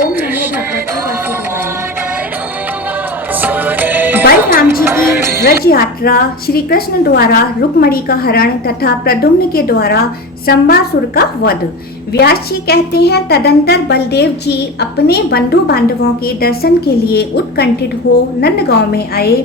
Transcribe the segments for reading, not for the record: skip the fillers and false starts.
ओम नमो भगवते वासुदेवाय। बलराम जी की व्रज यात्रा, श्री कृष्ण द्वारा रुक्मणी का हरण तथा प्रद्युम्न के द्वारा संबासुर का वध। व्यास जी कहते हैं, तदंतर बलदेव जी अपने बंधु बांधवों के दर्शन के लिए उत्कंठित हो नंदगांव में आए।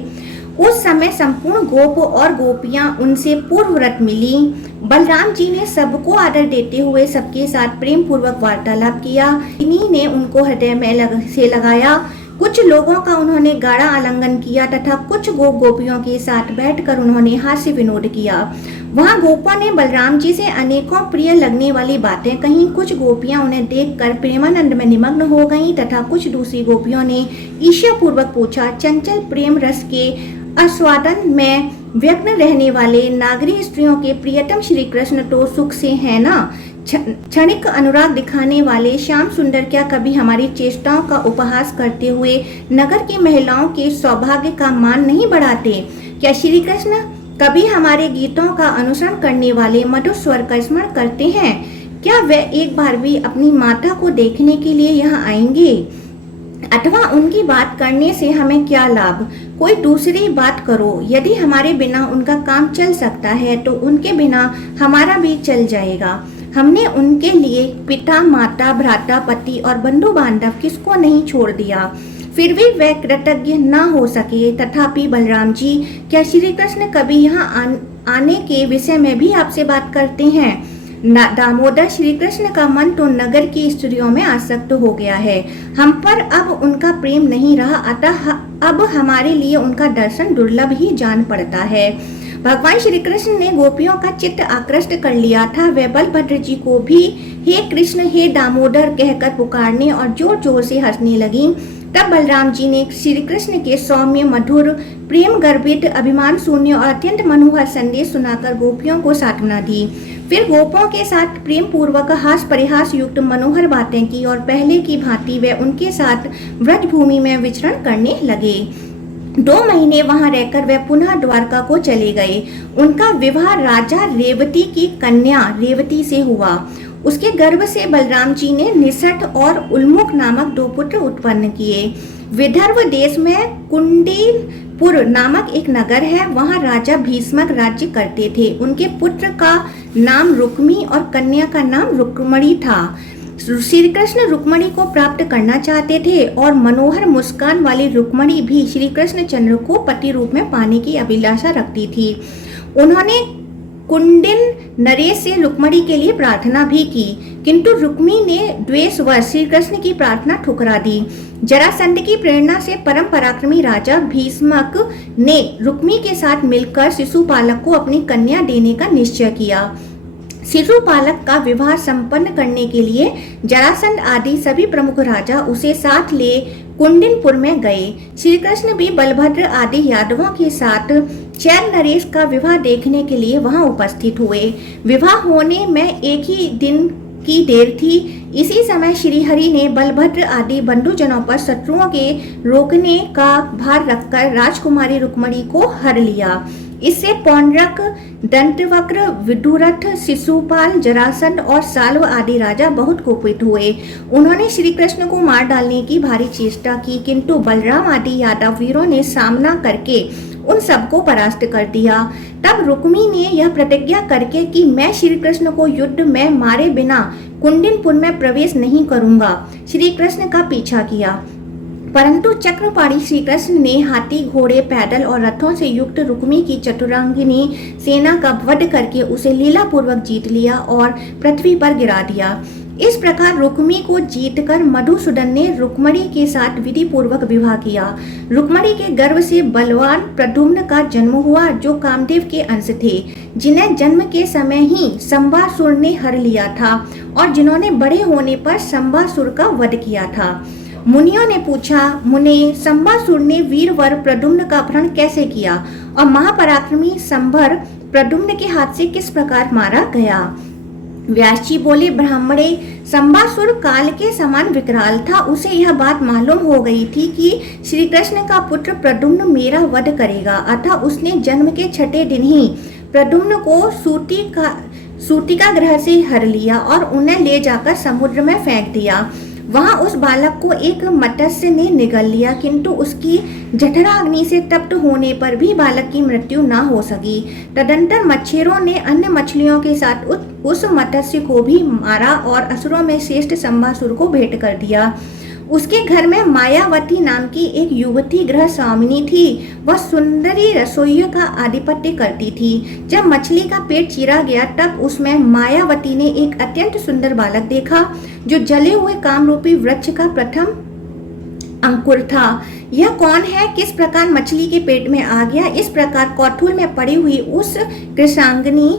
उस समय संपूर्ण गोप और गोपियां उनसे पूर्वव्रत मिली। बलराम जी ने सबको आदर देते हुए सबके साथ प्रेम पूर्वक वार्तालाप किया। इन्हीं ने उनको हृदय में से लगाया। कुछ लोगों का उन्होंने गाढ़ा आलिंगन किया तथा कुछ गोपियों के साथ बैठकर उन्होंने हास्य विनोद किया। वहां गोपों ने बलराम जी से अनेकों प्रिय लगने वाली बातें कहीं। कुछ गोपियां उन्हें देखकर प्रेमानंद में निमग्न हो गईं तथा कुछ दूसरी गोपियों ने ईर्ष्या पूर्वक पूछा, चंचल प्रेम रस के आस्वादन में व्यग्न रहने वाले नागरी स्त्रियों के प्रियतम श्री कृष्ण तो सुख से है ना? क्षणिक अनुराग दिखाने वाले श्याम सुंदर क्या कभी हमारी चेष्टाओं का उपहास करते हुए नगर की महिलाओं के सौभाग्य का मान नहीं बढ़ाते? क्या श्री कृष्ण कभी हमारे गीतों का अनुसरण करने वाले मधुर स्वर का स्मरण करते हैं? क्या वे एक बार भी अपनी माता को देखने के लिए यहाँ आएंगे? अथवा उनकी बात करने से हमें क्या लाभ? कोई दूसरी बात करो। यदि हमारे बिना उनका काम चल सकता है तो उनके बिना हमारा भी चल जाएगा। हमने उनके लिए पिता, माता, भ्राता, पति और बंधु बांधव किसको नहीं छोड़ दिया, फिर भी वे कृतज्ञ न हो सके। तथापि बलराम जी, क्या श्री कृष्ण कभी यहाँ आने के विषय में भी आपसे बात करते हैं? दामोदर, श्री कृष्ण का मन तो नगर की स्त्रियों में आसक्त हो गया है। हम पर अब उनका प्रेम नहीं रहा, अतः अब हमारे लिए उनका दर्शन दुर्लभ ही जान पड़ता है। भगवान श्री कृष्ण ने गोपियों का चित्त आकृष्ट कर लिया था। वे बलभद्र जी को भी हे कृष्ण, हे दामोदर कहकर पुकारने और जोर जोर से हंसने लगी। तब बलराम जी ने श्री कृष्ण के सौम्य, मधुर, प्रेम गर्भित, अभिमान शून्य और अत्यंत मनोहर संदेश सुनाकर गोपियों को सांत्वना दी। फिर गोपों के साथ प्रेम पूर्वक हास परिहास युक्त मनोहर बातें की और पहले की भांति वे उनके साथ व्रज भूमि में विचरण करने लगे। 2 महीने वहां रहकर वे पुनः द्वारका को चले गए। उनका विवाह राजा रेवती की कन्या रेवती से हुआ। उसके गर्भ से बलराम जी ने निषठ और उल्मुख नामक 2 पुत्र उत्पन्न किए। विदर्भ देश में कुंडीलपुर नामक एक नगर है, वहां राजा भीष्मक राज्य करते थे। उनके पुत्र का नाम रुक्मी और कन्या का नाम रुक्मणी था। श्री कृष्ण रुक्मणी को प्राप्त करना चाहते थे और मनोहर मुस्कान वाली रुक्मणी भी श्री कृष्ण चंद्र को पति रूप में पाने की अभिलाषा रखती थी। उन्होंने कुंडिन नरेश से रुक्मणी के लिए प्रार्थना भी की, किंतु रुक्मी ने द्वेषवश श्री कृष्ण की प्रार्थना ठुकरा दी। जरासंध की प्रेरणा से परम पराक्रमी राजा भीष्मक ने रुक्मी के साथ मिलकर शिशुपालक को अपनी कन्या देने का निश्चय किया। शिशुपालक का विवाह संपन्न करने के लिए जरासंध आदि सभी प्रमुख राजा उसे साथ ले कुंडिनपुर में गए। श्री कृष्ण भी बलभद्र आदि यादवों के साथ चैन नरेश का विवाह देखने के लिए वहां उपस्थित हुए। विवाह होने में एक ही दिन की देर थी। इसी समय श्री हरि ने बलभद्र आदि बंधुजनों पर शत्रुओं के रोकने का भार रखकर राजकुमारी रुक्मणी को हर लिया। इससे पौंड्रक, दंतवक्र, विदुरथ, शिशुपाल, जरासंध और साल्व आदि राजा बहुत कोपित हुए। उन्होंने श्री कृष्ण को मार डालने की भारी चेष्टा की, किंतु बलराम आदि यादव वीरों ने सामना करके उन सबको परास्त कर दिया। तब रुक्मी ने यह प्रतिज्ञा करके कि मैं श्री कृष्ण को युद्ध में मारे बिना कुंडिनपुर में प्रवेश नहीं करूंगा, श्री कृष्ण का पीछा किया। परंतु चक्रपाणी श्री कृष्ण ने हाथी, घोड़े, पैदल और रथों से युक्त रुक्मी की चतुरांगिनी सेना का वध करके उसे लीलापूर्वक जीत लिया और पृथ्वी पर गिरा दिया। इस प्रकार रुक्मी को जीतकर मधुसूदन ने रुक्मणी के साथ विधि पूर्वक विवाह किया। रुक्मणी के गर्भ से बलवान प्रद्युम्न का जन्म हुआ, जो कामदेव के अंश थे, जिन्हें जन्म के समय ही संबासुर ने हर लिया था और जिन्होंने बड़े होने पर संबासुर का वध किया था। मुनियों ने पूछा, मुने, संबासुर ने वीरवर प्रद्युम्न का अपहरण कैसे किया और महापराक्रमी संभर प्रद्युम्न के हाथ से किस प्रकार मारा गया? व्यास जी बोले, ब्राह्मणे, संबासुर काल के समान विकराल था। उसे यह बात मालूम हो गई थी कि श्री कृष्ण का पुत्र प्रद्युम्न मेरा वध करेगा, अतः उसने जन्म के 6ठे दिन ही प्रद्युम्न को सूतिका ग्रह से हर लिया और उन्हें ले जाकर समुद्र में फेंक दिया। वहां उस बालक को एक मत्स्य ने निगल लिया, किंतु उसकी जठरा अग्नि से तप्त होने पर भी बालक की मृत्यु न हो सकी। तदंतर मच्छरों ने अन्य मछलियों के साथ उस मत्स्य को भी मारा और असुरों में श्रेष्ठ संबासुर को भेंट कर दिया। उसके घर में मायावती नाम की एक युवती गृह स्वामिनी थी। वह सुंदरी रसोइयों का आधिपत्य करती थी। जब मछली का पेट चीरा गया तब उसमें मायावती ने एक अत्यंत सुंदर बालक देखा, जो जले हुए कामरूपी वृक्ष का प्रथम अंकुर था। यह कौन है, किस प्रकार मछली के पेट में आ गया? इस प्रकार कौतूहल में पड़ी हुई उस कृष्णांगनी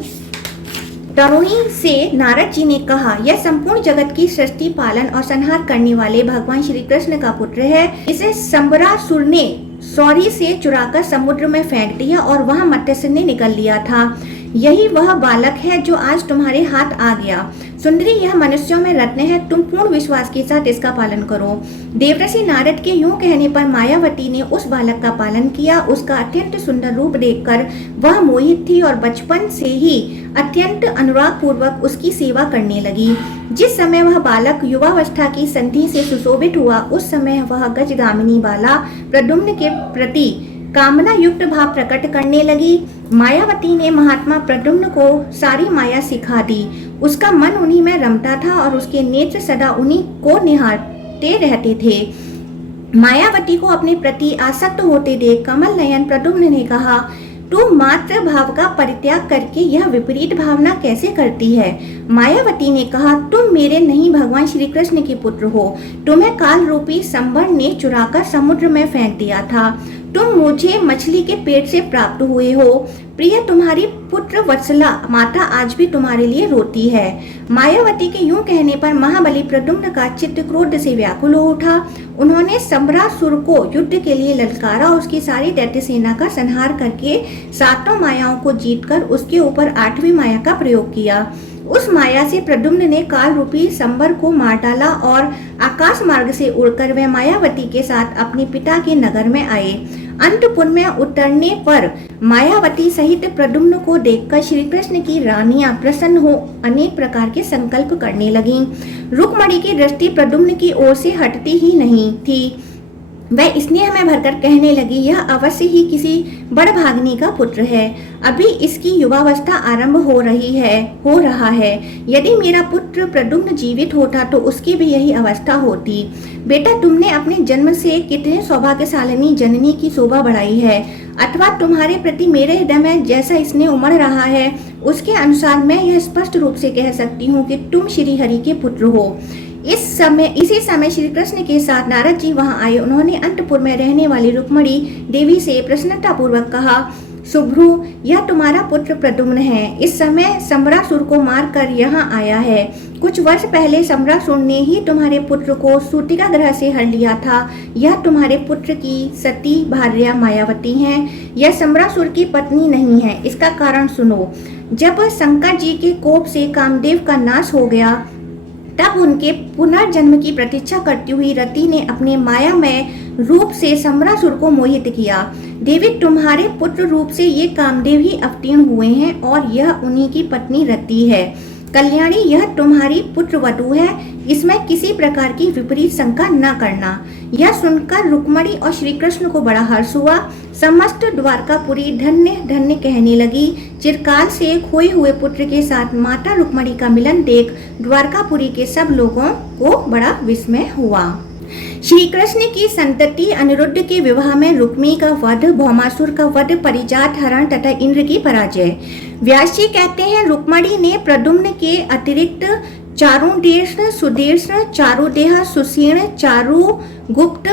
तरुणी से नारद जी ने कहा, यह संपूर्ण जगत की सृष्टि, पालन और संहार करने वाले भगवान श्री कृष्ण का पुत्र है। इसे संबरासुर ने सौरी से चुराकर समुद्र में फेंक दिया और वहां मत्स्य ने निकल लिया था। यही वह बालक है जो आज तुम्हारे हाथ आ गया। सुंदरी, यह मनुष्यों में रत्न है, तुम पूर्ण विश्वास के साथ इसका पालन करो। देवर्षि नारद के यूं कहने पर मायावती ने उस बालक का पालन किया। उसका अत्यंत सुंदर रूप देखकर वह मोहित थी और बचपन से ही अत्यंत अनुराग पूर्वक उसकी सेवा करने लगी। जिस समय वह बालक युवावस्था की संधि से सुशोभित हुआ, उस समय वह गजगामिनी बाला प्रद्युम्न के प्रति कामना युक्त भाव प्रकट करने लगी। मायावती ने महात्मा प्रद्युम्न को सारी माया सिखा दी। उसका मन उन्हीं में रमता था और उसके नेत्र सदा उन्हीं को निहारते रहते थे। मायावती को अपने प्रति आसक्त होते देख कमल नयन प्रद्युम्न ने कहा, तू मात्र भाव का परित्याग करके यह विपरीत भावना कैसे करती है? मायावती ने कहा, तुम मेरे नहीं भगवान श्री कृष्ण के पुत्र हो। तुम्हें काल रूपी संबर ने चुराकर समुद्र में फेंक दिया था। तुम मुझे मछली के पेट से प्राप्त हुए हो। प्रिय, तुम्हारी पुत्र वत्सला माता आज भी तुम्हारे लिए रोती है। मायावती के यूं कहने पर महाबली प्रद्युम्न का चित्त क्रोध से व्याकुल हो उठा। उन्होंने संबरासुर को युद्ध के लिए ललकारा। उसकी सारी दैत्य सेना का संहार करके 7 मायाओं को जीतकर उसके ऊपर 8वीं माया का प्रयोग किया। उस माया से प्रद्युम्न ने काल रूपी संबर को मार डाला और आकाश मार्ग से उड़कर वे मायावती के साथ अपने पिता के नगर में आए। अंतपुर में उतरने पर मायावती सहित प्रद्युम्न को देखकर श्री कृष्ण की रानियां प्रसन्न हो अनेक प्रकार के संकल्प करने लगीं। रुक्मणी की दृष्टि प्रद्युम्न की ओर से हटती ही नहीं थी। वह स्नेह में भरकर कहने लगी, यह अवश्य ही किसी बड़भागिनी का पुत्र है। अभी इसकी युवावस्था आरंभ हो रहा है। यदि मेरा पुत्र प्रद्युम्न जीवित होता तो उसकी भी यही अवस्था होती। बेटा, तुमने अपने जन्म से कितने सौभाग्यशालिनी जननी की शोभा बढ़ाई है। अथवा तुम्हारे प्रति मेरे हृदय में जैसा स्नेह उमड़ रहा है, उसके अनुसार मैं यह स्पष्ट रूप से कह सकती हूँ कि तुम श्री हरि के पुत्र हो। इसी समय श्री कृष्ण के साथ नारद जी वहां आए। उन्होंने अंतपुर में रहने वाली रुक्मणी देवी से प्रसन्नता पूर्वक कहा, शुभ्रु, यह तुम्हारा पुत्र प्रद्युम्न है। इस समय संबरासुर को मारकर यहाँ आया है। कुछ वर्ष पहले संबरासुर ने ही तुम्हारे पुत्र को सूतिका ग्रह से हर लिया था। यह तुम्हारे पुत्र की सती भार्या मायावती हैं। यह संबरासुर की पत्नी नहीं है। इसका कारण सुनो। जब शंकर जी के कोप से कामदेव का नाश हो गया, तब उनके पुनर्जन्म की प्रतीक्षा करती हुई रति ने अपने मायामय रूप से संबरासुर को मोहित किया। देवी, तुम्हारे पुत्र रूप से ये कामदेव ही अवतीर्ण हुए हैं और यह उन्हीं की पत्नी रति है। कल्याणी, यह तुम्हारी पुत्र वधू है। इसमें किसी प्रकार की विपरीत शंका न करना। यह सुनकर रुक्मणी और श्री कृष्ण को बड़ा हर्ष हुआ। समस्त द्वारकापुरी धन्य धन्य कहने लगी। चिरकाल से खोए हुए पुत्र के साथ माता रुक्मणी का मिलन देख द्वारकापुरी के सब लोगों को बड़ा विस्मय हुआ। श्री कृष्ण की संतति अनिरुद्ध के विवाह में रुक्मी का वध, भौमासुर का वध, परिजात हरण तथा इंद्र की पराजय। व्यास जी कहते हैं, रुक्मणी ने प्रद्युम्न के अतिरिक्त चारुदेश, सुदेश, चारुदेह, सुसेन, चारु गुप्त,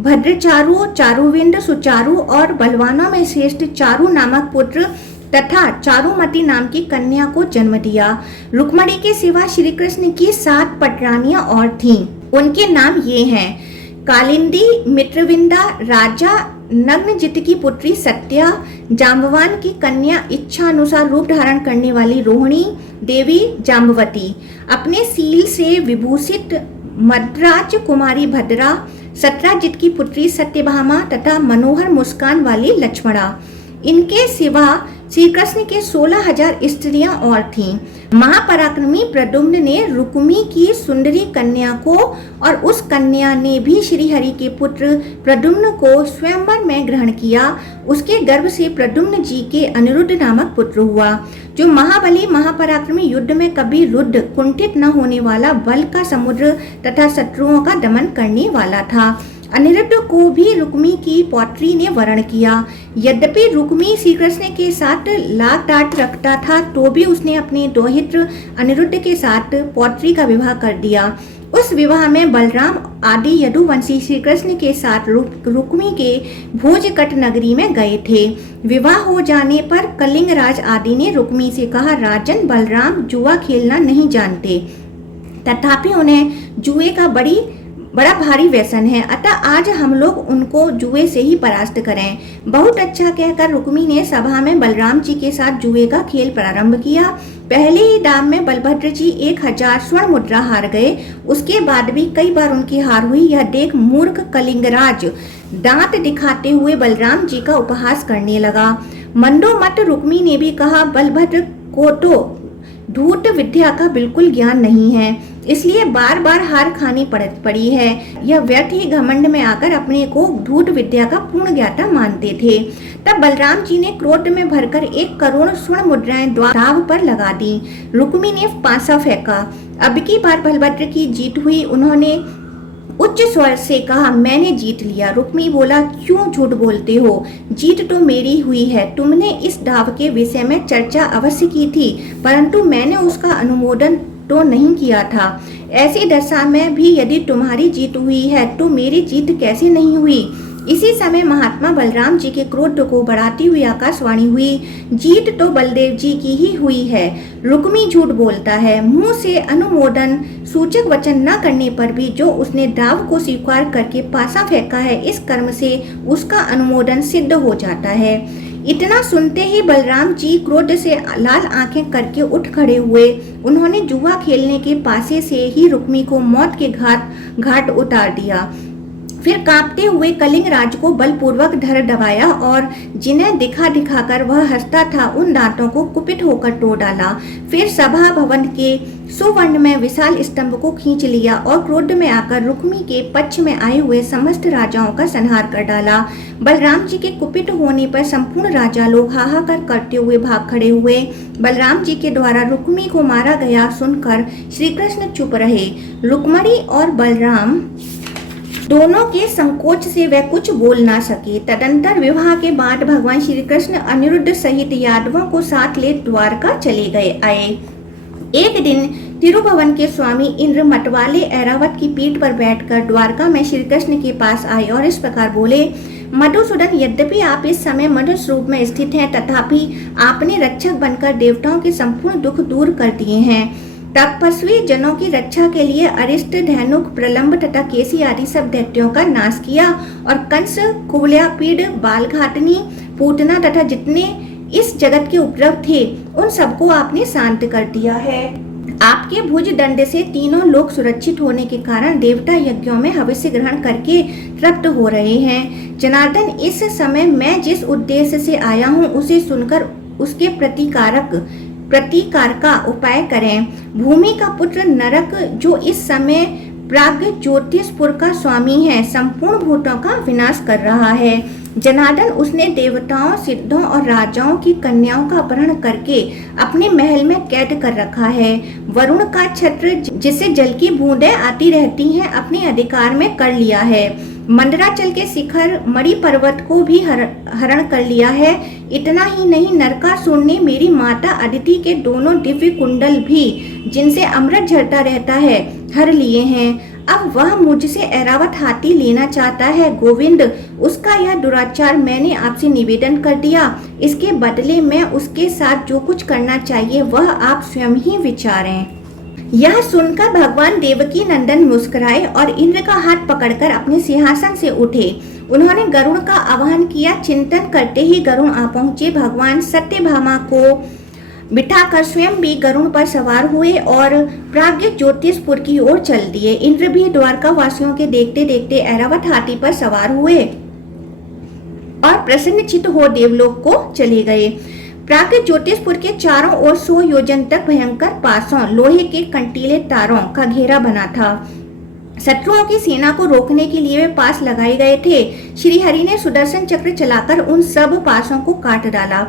भद्रचारु, चारुविंद, सुचारु और बलवानों में श्रेष्ठ चारु नामक पुत्र तथा चारुमती नाम की कन्या को जन्म दिया। रुक्मणी के सिवा श्री कृष्ण की 7 पटरानियां और थीं। उनके नाम ये हैं, कालिंदी, मित्रविंदा, राजा नग्नजित की पुत्री सत्या, जाम्बवान की कन्या इच्छा अनुसार रूप धारण करने वाली रोहिणी देवी जाम्बवती, अपने सील से विभूषित मद्राज कुमारी भद्रा, सत्राजित की पुत्री सत्यभामा तथा मनोहर मुस्कान वाली लक्ष्मणा। इनके सिवा श्री कृष्ण के 16,000 स्त्रियां और थीं। महापराक्रमी प्रद्युम्न ने रुक्मी की सुंदरी कन्या को और उस कन्या ने भी श्री हरि के पुत्र प्रद्युम्न को स्वयंवर में ग्रहण किया। उसके गर्भ से प्रद्युम्न जी के अनिरुद्ध नामक पुत्र हुआ, जो महाबली महापराक्रमी युद्ध में कभी रुद्ध कुंठित न होने वाला बल का समुद्र तथा शत्रुओं का दमन करने वाला था। अनिरुद्ध को भी रुक्मी की पौत्री ने वरण किया। यद्यपि रुक्मी श्री कृष्ण के साथ लाग डांट रखता था, तो भी उसने अपने दोहित्र अनिरुद्ध के साथ पौत्री का विवाह कर दिया। उस विवाह में बलराम आदि यदुवंशी श्री कृष्ण के साथ रुक्मी के भोजकट नगरी में गए थे। विवाह हो जाने पर कलिंगराज आदि ने रुक्मी से कहा, राजन, बलराम जुआ खेलना नहीं जानते, तथापि उन्हें जुए का बड़ा भारी व्यसन है, अतः आज हम लोग उनको जुए से ही परास्त करें। बहुत अच्छा कहकर रुक्मी ने सभा में बलराम जी के साथ जुए का खेल प्रारंभ किया। पहले ही दाम में बलभद्र जी 1,000 स्वर्ण मुद्रा हार गए। उसके बाद भी कई बार उनकी हार हुई। यह देख मूर्ख कलिंगराज दांत दिखाते हुए बलराम जी का उपहास करने लगा। मंदोमत रुक्मी ने भी कहा, बलभद्र को तो धूर्त विद्या का बिल्कुल ज्ञान नहीं है, इसलिए बार बार हार खानी पड़ी है। यह व्यर्थ ही घमंड में आकर अपने को धूर्त विद्या का पूर्ण ज्ञाता मानते थे। तब बलराम जी ने क्रोध में भरकर 1 करोड़ स्वर्ण मुद्राएं दाव पर लगा दी। रुक्मी ने पासा फेंका। अब की बार बलभद्र की जीत हुई। उन्होंने उच्च स्वर से कहा, मैंने जीत लिया। रुक्मी बोला, क्यों झूठ बोलते हो? जीत तो मेरी हुई है। तुमने इस दाव के विषय में चर्चा अवश्य की थी, परंतु मैंने उसका अनुमोदन तो नहीं किया था। ऐसी दशा में भी यदि तुम्हारी जीत हुई है तो मेरी जीत कैसे नहीं हुई? इसी समय महात्मा बलराम जी के क्रोध को बढ़ाती हुई आकाशवाणी हुई, जीत तो बलदेव जी की ही हुई है। रुक्मी झूठ बोलता है। मुंह से अनुमोदन सूचक वचन न करने पर भी जो उसने दाव को स्वीकार करके पासा फेंका है, इस कर्म से उसका अनुमोदन सिद्ध हो जाता है। इतना सुनते ही बलराम जी क्रोध से लाल आंखें करके उठ खड़े हुए। उन्होंने जुआ खेलने के पासे से ही रुक्मी को मौत के घाट उतार दिया। फिर कांपते हुए कलिंगराज को बलपूर्वक धर दबाया और जिन्हें दिखाकर वह हंसता था, उन दांतों को कुपित होकर तोड़ डाला। फिर सभा भवन के सुवर्ण में विशाल स्तंभ को खींच लिया और क्रोध में आकर रुक्मी के पक्ष में आए हुए समस्त राजाओं का संहार कर डाला। बलराम जी के कुपित होने पर संपूर्ण राजा लोग हाहाकार करते हुए भाग खड़े हुए। बलराम जी के द्वारा रुक्मी को मारा गया सुनकर श्री कृष्ण चुप रहे। रुक्मणी और बलराम दोनों के संकोच से वे कुछ बोल ना सके। तदंतर विवाह के बाद भगवान श्री कृष्ण अनिरुद्ध सहित यादवों को साथ ले द्वारका चले आए। एक दिन तिरुभवन के स्वामी इंद्र मतवाले ऐरावत की पीठ पर बैठकर द्वारका में श्री कृष्ण के पास आए और इस प्रकार बोले, मधुसूदन, यद्यपि आप इस समय मनुष्य रूप में स्थित हैं, तथापि आपने रक्षक बनकर देवताओं के संपूर्ण दुख दूर कर दिए हैं। तपस्वी जनों की रक्षा के लिए अरिष्ट, धैनुक, प्रलंब तथा केसी आदि सब दैत्यों का नाश किया और कंस, कुवलयापीड़, बालघाटनी, पूतना तथा जितने इस जगत के उपद्रव थे, उन सबको आपने शांत कर दिया है। आपके भुज दंड से तीनों लोग सुरक्षित होने के कारण देवता यज्ञों में हविष्य ग्रहण करके तृप्त हो रहे हैं। जनार्दन, इस समय मैं जिस उद्देश्य से आया हूँ, उसे सुनकर उसके प्रतिकार का उपाय करें। भूमि का पुत्र नरक, जो इस समय प्राग ज्योतिषपुर का स्वामी है, संपूर्ण भूतों का विनाश कर रहा है। जनार्दन, उसने देवताओं, सिद्धों और राजाओं की कन्याओं का अपहरण करके अपने महल में कैद कर रखा है। वरुण का छत्र, जिसे जल की बूंदें आती रहती हैं, अपने अधिकार में कर लिया है। मंदराचल के शिखर मणि पर्वत को भी हरण कर लिया है। इतना ही नहीं, नरकासुर ने मेरी माता अदिति के दोनों दिव्य कुंडल भी, जिनसे अमृत झरता रहता है, हर लिए हैं। अब वह मुझसे ऐरावत हाथी लेना चाहता है। गोविंद, उसका यह दुराचार मैंने आपसे निवेदन कर दिया। इसके बदले में उसके साथ जो कुछ करना चाहिए वह आप स्वयं ही विचारें। यह सुनकर भगवान देवकी नंदन मुस्कुराए और इंद्र का हाथ पकड़कर अपने सिंहासन से उठे। उन्होंने गरुड़ का आवाहन किया। चिंतन करते ही गरुड़ आ पहुंचे। भगवान सत्यभामा को बिठाकर स्वयं भी गरुड़ पर सवार हुए और प्राग्ञ ज्योतिषपुर की ओर चल दिए। इंद्र भी द्वारका वासियों के देखते देखते ऐरावत हाथी पर सवार हुए और प्रसन्नचित्त हो देवलोक को चले गए। प्राग ज्योतिषपुर के चारों ओर 100 योजन तक भयंकर पासों लोहे के कंटीले तारों का घेरा बना था। शत्रुओं की सेना को रोकने के लिए वे पास लगाए गए थे। श्री हरि ने सुदर्शन चक्र चलाकर उन सब पासों को काट डाला।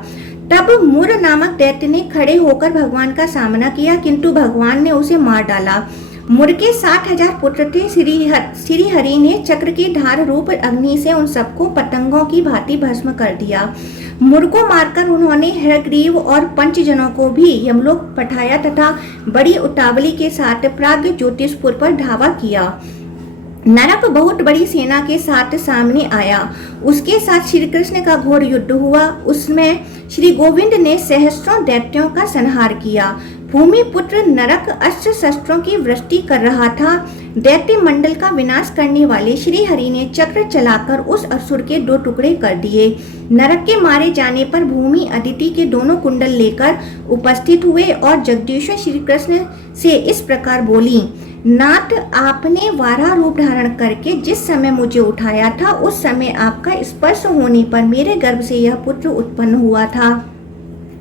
तब मुर नामक दैत्य ने खड़े होकर भगवान का सामना किया, किंतु भगवान ने उसे मार डाला। मुर के 60,000 पुत्र थे। श्री हरि ने चक्र की धार रूप अग्नि से उन सबको पतंगों की भांति भस्म कर दिया। मुर को मारकर उन्होंने हयग्रीव और पंचजनों को भी यमलोक पठाया तथा बड़ी उतावली के साथ प्राग ज्योतिषपुर पर धावा किया। नरक बहुत बड़ी सेना के साथ सामने आया। उसके साथ श्री कृष्ण का घोर युद्ध हुआ। उसमें श्री गोविंद ने सहस्त्रों दैत्यों का संहार किया। भूमि पुत्र नरक अस्त्र शस्त्रों की वृष्टि कर रहा था। दैत्य मंडल का विनाश करने वाले श्री हरि ने चक्र चलाकर उस असुर के 2 टुकड़े कर दिए। नरक के मारे जाने पर भूमि अदिति के दोनों कुंडल लेकर उपस्थित हुए और जगदीश्वर श्री कृष्ण से इस प्रकार बोली, नाथ, आपने वाराह रूप धारण करके जिस समय मुझे उठाया था, उस समय आपका स्पर्श होने पर मेरे गर्भ से यह पुत्र उत्पन्न हुआ था,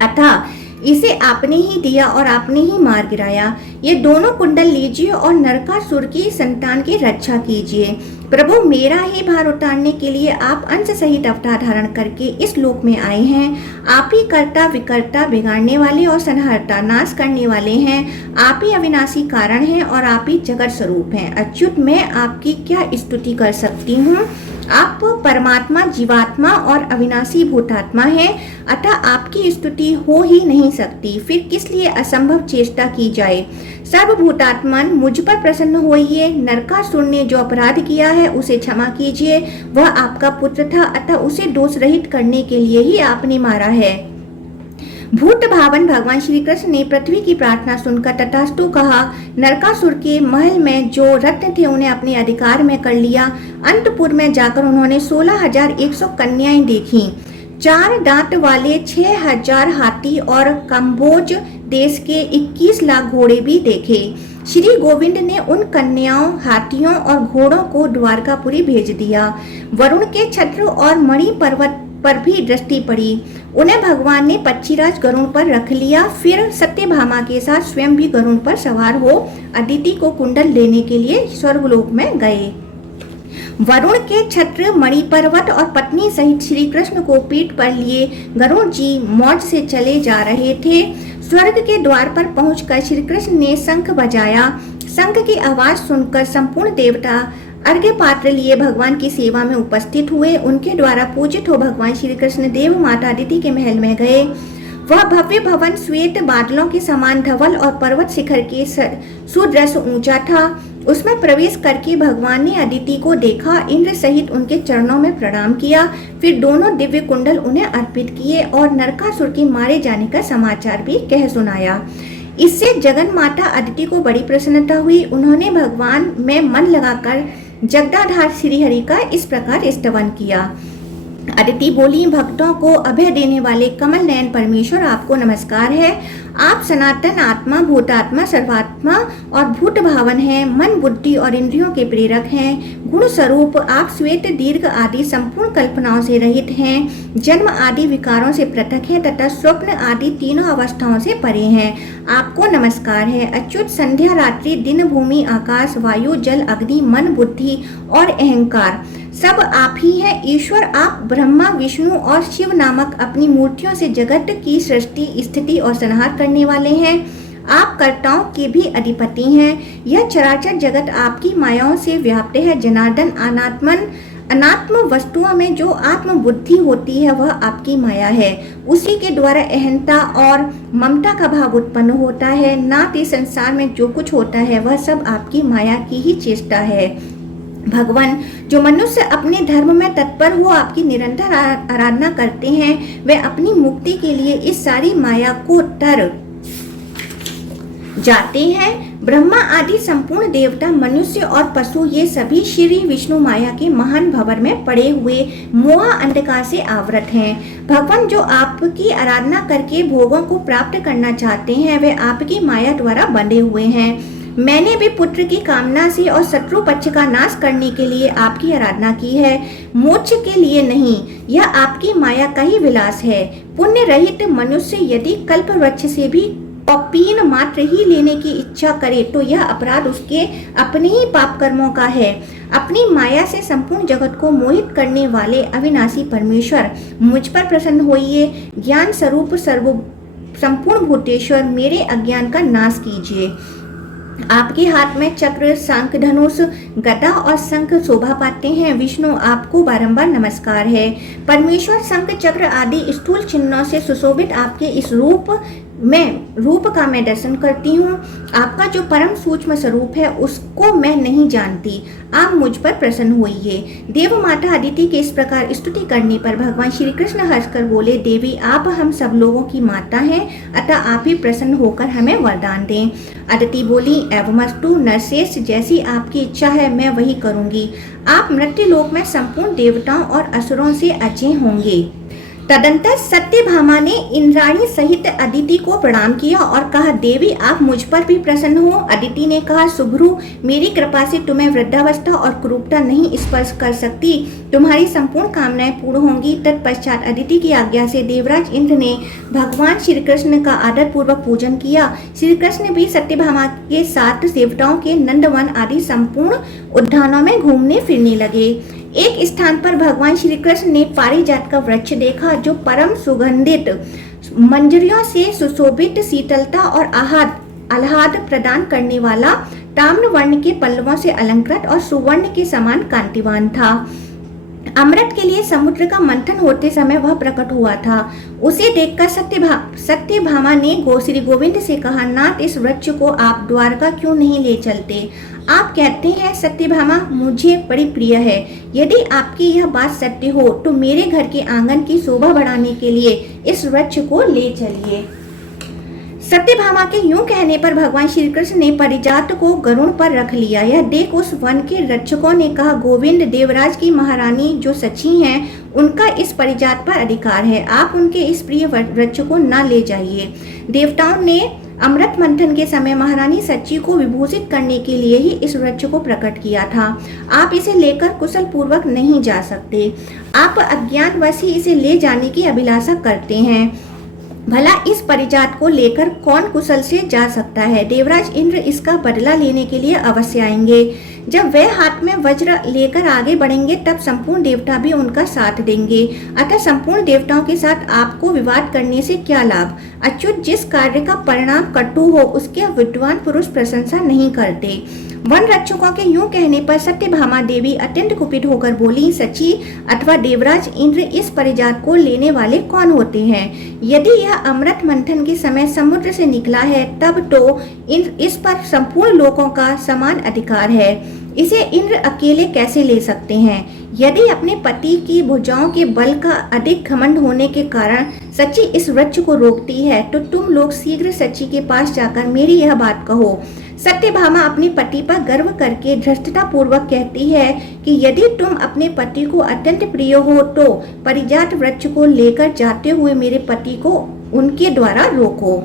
अतः इसे आपने ही दिया और आपने ही मार गिराया। ये दोनों कुंडल लीजिए और नरकासुर की संतान की रक्षा कीजिए। प्रभु, मेरा ही भार उतारने के लिए आप अंश सहित अवतार धारण करके इस लोक में आए हैं। आप ही कर्ता विकर्ता, बिगाड़ने वाले और संहारता, नाश करने वाले हैं। आप ही अविनाशी कारण हैं और आप ही जगत स्वरूप हैं। अच्युत, मैं आपकी क्या स्तुति कर सकती हूँ। आप परमात्मा, जीवात्मा और अविनाशी भूतात्मा हैं, अतः आपकी स्तुति हो ही नहीं सकती। फिर किस लिए असंभव चेष्टा की जाए। सर्वभूतात्मन, मुझ पर प्रसन्न होइए। नरकासुर ने जो अपराध किया है उसे क्षमा कीजिए। वह आपका पुत्र था, अतः उसे दोष रहित करने के लिए ही आपने मारा है। भूत भावन भगवान श्री कृष्ण ने पृथ्वी की प्रार्थना सुनकर तथास्तु कहा। नरकासुर के महल में जो रत्न थे उन्हें अपने अधिकार में कर लिया। अंतपुर में जाकर उन्होंने 16,100 कन्याएं देखी। 4 दांत वाले 6,000 हाथी और कंबोज देश के 21 लाख घोड़े भी देखे। श्री गोविंद ने उन कन्याओं, हाथियों और घोड़ों को द्वारकापुरी भेज दिया। वरुण के छत्र और मणि पर्वत पर भी दृष्टि पड़ी। उन्हें भगवान ने पक्षीराज गरुड़ पर रख लिया। फिर सत्यभामा के साथ स्वयं भी गरुड़ पर सवार हो अदिति को कुंडल देने के लिए स्वर्गलोक में गए। वरुण के छत्र, मणि पर्वत और पत्नी सहित श्री कृष्ण को पीठ पर लिए गरुड़ जी मौज से चले जा रहे थे। स्वर्ग के द्वार पर पहुंचकर श्री कृष्ण ने शंख बजाया। शंख की आवाज सुनकर संपूर्ण देवता अर्घ्य पात्र लिए भगवान की सेवा में उपस्थित हुए। उनके द्वारा पूजित हो भगवान श्री कृष्ण देव माता अदिति के महल में गए। वह भव्य भवन श्वेत बादलों के समान धवल और पर्वत शिखर के सुदृश ऊंचा था। उसमें प्रवेश करके भगवान ने अदिति को देखा, इंद्र सहित उनके चरणों में प्रणाम किया। फिर दोनों दिव्य कुंडल उन्हें अर्पित किए और नरकासुर के मारे जाने का समाचार भी कह सुनाया। इससे जगन माता अदिति को बड़ी प्रसन्नता हुई। उन्होंने भगवान में मन लगाकर जगदाधार श्री हरि का इस प्रकार स्तवन किया। अदिति बोली, भक्तों को अभय देने वाले कमल नयन परमेश्वर, आपको नमस्कार है। आप सनातन आत्मा, भूतात्मा, सर्वात्मा और भूत भावन हैं। मन, बुद्धि और इंद्रियों के प्रेरक हैं। गुण स्वरूप आप श्वेत, दीर्घ आदि संपूर्ण कल्पनाओं से रहित हैं। जन्म आदि विकारों से पृथक हैं तथा स्वप्न आदि तीनों अवस्थाओं से परे हैं। आपको नमस्कार है। अच्युत, संध्या, रात्रि, दिन, भूमि, आकाश, वायु, जल, अग्नि, मन, बुद्धि और अहंकार सब आप ही हैं। ईश्वर, आप ब्रह्मा, विष्णु और शिव नामक अपनी मूर्तियों से जगत की सृष्टि, स्थिति और संहार करने वाले हैं। आप कर्ताओं के भी अधिपति हैं। यह चराचर जगत आपकी मायाओं से व्याप्त है। जनार्दन, अनात्म वस्तुओं में जो आत्म बुद्धि होती है वह आपकी माया है। उसी के द्वारा अहंता और ममता का भाव उत्पन्न होता है। नाथ, इस संसार में जो कुछ होता है वह सब आपकी माया की ही चेष्टा है। भगवान, जो मनुष्य अपने धर्म में तत्पर हो आपकी निरंतर आराधना करते हैं, वे अपनी मुक्ति के लिए इस सारी माया को तर जाते हैं। ब्रह्मा आदि संपूर्ण देवता, मनुष्य और पशु, ये सभी श्री विष्णु माया के महान भंवर में पड़े हुए मोह अंधकार से आवृत हैं। भगवान, जो आपकी आराधना करके भोगों को प्राप्त करना चाहते हैं, वे आपकी माया द्वारा बंधे हुए हैं। मैंने भी पुत्र की कामना से और शत्रु पक्ष का नाश करने के लिए आपकी आराधना की है, मोक्ष के लिए नहीं। यह आपकी माया का ही विलास है। पुण्य रहित मनुष्य यदि कल्प वृक्ष से भी औपीन मात्र ही लेने की इच्छा करे तो यह अपराध उसके अपने ही पाप कर्मों का है। अपनी माया से संपूर्ण जगत को मोहित करने वाले अविनाशी परमेश्वर, मुझ पर प्रसन्न होइए। ज्ञान स्वरूप संपूर्ण भूतेश्वर, मेरे अज्ञान का नाश कीजिए। आपके हाथ में चक्र, शंख, धनुष, गदा और शंख शोभा पाते हैं। विष्णु, आपको बारंबार नमस्कार है। परमेश्वर शंख, चक्र आदि स्थूल चिन्हों से सुशोभित आपके इस रूप का मैं दर्शन करती हूँ। आपका जो परम सूक्ष्म स्वरूप है उसको मैं नहीं जानती। आप मुझ पर प्रसन्न होइए। देव माता अदिति के इस प्रकार स्तुति करने पर भगवान श्री कृष्ण हंसकर बोले, देवी आप हम सब लोगों की माता हैं, अतः आप ही प्रसन्न होकर हमें वरदान दें। अदिति बोली, एवमस्तु नरश्रेष्ठ, जैसी आपकी इच्छा है मैं वही करूंगी। आप मृत्युलोक में संपूर्ण देवताओं और असुरों से अजय होंगे। तदंतर सत्यभामा ने इंद्राणी सहित अदिति को प्रणाम किया और कहा, देवी आप मुझ पर भी प्रसन्न हो। अदिति ने कहा, शुभ्रु, मेरी कृपा से तुम्हें वृद्धावस्था और कुरूपता नहीं स्पर्श कर सकती। तुम्हारी संपूर्ण कामनाएं पूर्ण होंगी। तत्पश्चात अदिति की आज्ञा से देवराज इंद्र ने भगवान श्री कृष्ण का आदर पूर्वक पूजन किया। श्री कृष्ण भी सत्यभामा के साथ देवताओं के नंदवन आदि संपूर्ण उद्यानों में घूमने फिरने लगे। एक स्थान पर भगवान श्री कृष्ण ने पारिजात का वृक्ष देखा जो परम सुगंधित, मंजरियों से सुशोभित, शीतलता और आह्लाद प्रदान करने वाला, ताम्र वर्ण के पल्लवों से अलंकृत और सुवर्ण के समान कांतिवान था। अमृत के लिए समुद्र का मंथन होते समय वह प्रकट हुआ था। उसे देखकर सत्यभामा ने श्री गोविंद से कहा, नाथ, इस वृक्ष को आप द्वारका क्यों नहीं ले चलते? आप कहते हैं सत्यभामा मुझे बड़ी प्रिय है। यदि आपकी यह बात सत्य हो तो मेरे घर के आंगन की शोभा बढ़ाने के लिए इस वृक्ष को ले चलिए। सत्यभामा के यूं कहने पर भगवान श्री कृष्ण ने परिजात को गरुड़ पर रख लिया। यह देख उस वन के रक्षकों ने कहा, गोविंद, देवराज की महारानी जो सची हैं उनका इस परिजात पर अधिकार है। आप उनके इस प्रिय वृक्ष को न ले जाइए। देवताओं ने अमृत मंथन के समय महारानी सची को विभूषित करने के लिए ही इस वृक्ष को प्रकट किया था। आप इसे लेकर कुशल पूर्वक नहीं जा सकते। आप अज्ञानवश ही इसे ले जाने की अभिलाषा करते हैं। भला इस परिजात को लेकर कौन कुशल से जा सकता है? देवराज इंद्र इसका बदला लेने के लिए अवश्य आएंगे। जब वे हाथ में वज्र लेकर आगे बढ़ेंगे तब संपूर्ण देवता भी उनका साथ देंगे। अतः संपूर्ण देवताओं के साथ आपको विवाद करने से क्या लाभ? अच्युत, जिस कार्य का परिणाम कटु हो उसके विद्वान पुरुष प्रशंसा नहीं करते। वन रक्षकों के यूं कहने पर सत्यभामा देवी अत्यंत कुपित होकर बोली, सची अथवा देवराज इंद्र, इस परिजात को लेने वाले कौन होते हैं? यदि यह अमृत मंथन के समय समुद्र से निकला है तब तो इस पर संपूर्ण लोगों का समान अधिकार है। इसे इंद्र अकेले कैसे ले सकते हैं? यदि अपने पति की भुजाओं के बल का अधिक घमंड होने के कारण सची इस वृक्ष को रोकती है तो तुम लोग शीघ्र सची के पास जाकर मेरी यह बात कहो। सत्यभामा अपने पति पर गर्व करके धृष्टता पूर्वक कहती है कि यदि तुम अपने पति को अत्यंत प्रिय हो तो परिजात वृक्ष को लेकर जाते हुए मेरे पति को उनके द्वारा रोको।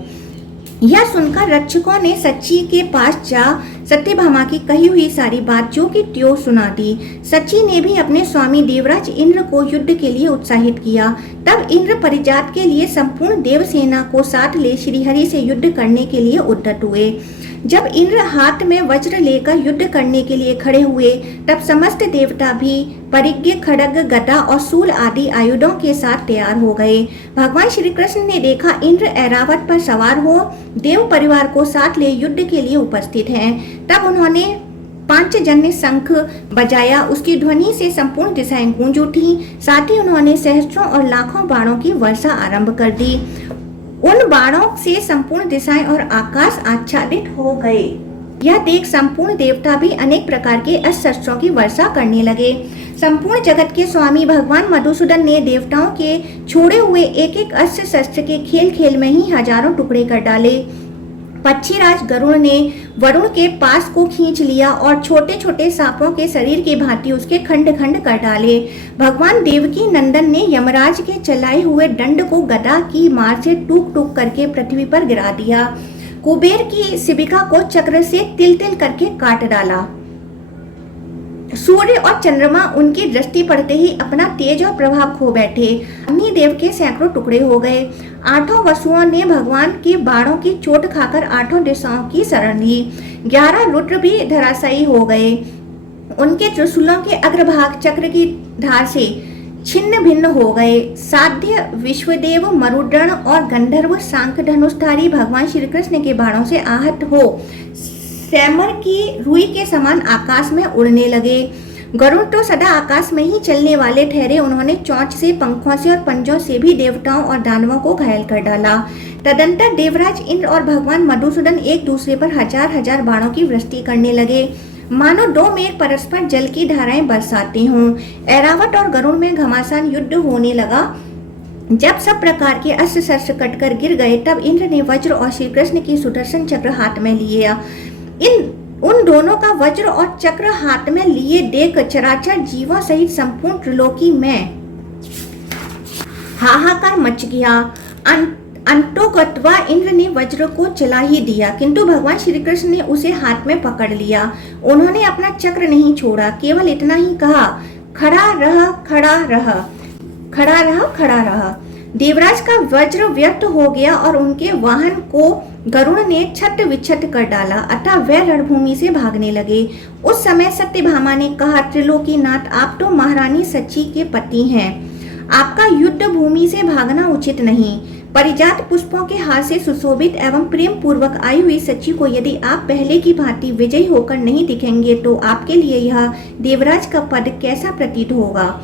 यह सुनकर रक्षकों ने सची के पास जा सत्यभामा की कही हुई सारी बात जो कि त्यों सुना दी। सची ने भी अपने स्वामी देवराज इंद्र को युद्ध के लिए उत्साहित किया। तब इंद्र परिजात के लिए संपूर्ण देव सेना को साथ ले श्रीहरि से युद्ध करने के लिए उद्यत हुए। जब इंद्र हाथ में वज्र लेकर युद्ध करने के लिए खड़े हुए तब समस्त देवता भी परिज्ञ, खड्ग, गदा और शूल आदि आयुधों के साथ तैयार हो गए। भगवान श्री कृष्ण ने देखा इंद्र ऐरावत पर सवार हो देव परिवार को साथ ले युद्ध के लिए उपस्थित हैं। तब उन्होंने पांचजन्य शंख बजाया। उसकी ध्वनि से संपूर्ण दिशाएं गूंज उठी। साथ ही उन्होंने सहस्त्रों और लाखों बाणों की वर्षा आरंभ कर दी। उन बाणों से संपूर्ण दिशाएं और आकाश आच्छादित हो गए। यह देख संपूर्ण देवता भी अनेक प्रकार के अस्त्र की वर्षा करने लगे। संपूर्ण जगत के स्वामी भगवान मधुसूदन ने देवताओं के छोड़े हुए एक एक अस्त्र शस्त्र के खेल खेल में ही हजारों टुकड़े कर डाले। पक्षीराज गरुड़ ने वरुण के पास को खींच लिया और छोटे छोटे सांपों के शरीर की भांति उसके खंड खंड कर डाले। भगवान देवकी नंदन ने यमराज के चलाए हुए दंड को गदा की मार से टूक टूक करके पृथ्वी पर गिरा दिया। कुबेर की शिबिका को चक्र से तिल तिल करके काट डाला। सूर्य और चंद्रमा उनकी दृष्टि पड़ते ही अपना तेज और प्रभाव खो बैठे। अग्निदेव के सैकड़ों टुकड़े हो गए। 8 वसुओं ने भगवान के बाणों की चोट खाकर 8 दिशाओं की शरण ली। 11 रुद्र भी धराशायी हो गए। उनके त्रिशूलों के अग्रभाग चक्र की धार से छिन्न भिन्न हो गए। साध्य, विश्वदेव, मरुद्गण और गंधर्व सांख धनुषधारी भगवान श्री कृष्ण के बाणों से आहत हो सैमर की रुई के समान आकाश में उड़ने लगे। गरुड़ तो सदा आकाश में ही चलने वाले ठहरे। उन्होंने चोंच से, पंखों से और पंजों से भी देवताओं और दानवों को घायल कर डाला। तदंतर देवराज इंद्र और भगवान मधुसूदन एक दूसरे पर हजार हजार बाणों की वृष्टि करने लगे, मानो 2 मेघ परस्पर जल की धाराएं बरसाते हों। ऐरावत और गरुड़ में घमासान युद्ध होने लगा। जब सब प्रकार के अस्त्र शस्त्र कटकर गिर गए, तब इंद्र ने वज्र और श्री कृष्ण की सुदर्शन चक्र हाथ में लिया। उन दोनों का वज्र और चक्र हाथ में लिए देख चराचर जीवों सहित संपूर्ण त्रिलोकी में हाहाकार मच गया। अंतोगत्वा इंद्र ने वज्र को चला ही दिया, किंतु भगवान श्री कृष्ण ने उसे हाथ में पकड़ लिया। उन्होंने अपना चक्र नहीं छोड़ा, केवल इतना ही कहा, खड़ा रह, खड़ा रह, खड़ा रह, खड़ा रह। देवराज का वज्र व्यर्थ हो गया और उनके वाहन को गरुड़ ने छत विच्छत कर डाला, अतः वे रणभूमि से भागने लगे। उस समय सत्यभामा ने कहा, त्रिलोकीनाथ, आप तो महारानी सची के पति हैं। आपका युद्ध भूमि से भागना उचित नहीं। परिजात पुष्पों के हार से सुशोभित एवं प्रेम पूर्वक आई हुई सची को यदि आप पहले की भांति विजयी होकर नहीं दिखेंगे तो आपके लिए यह देवराज का पद कैसा प्रतीत होगा।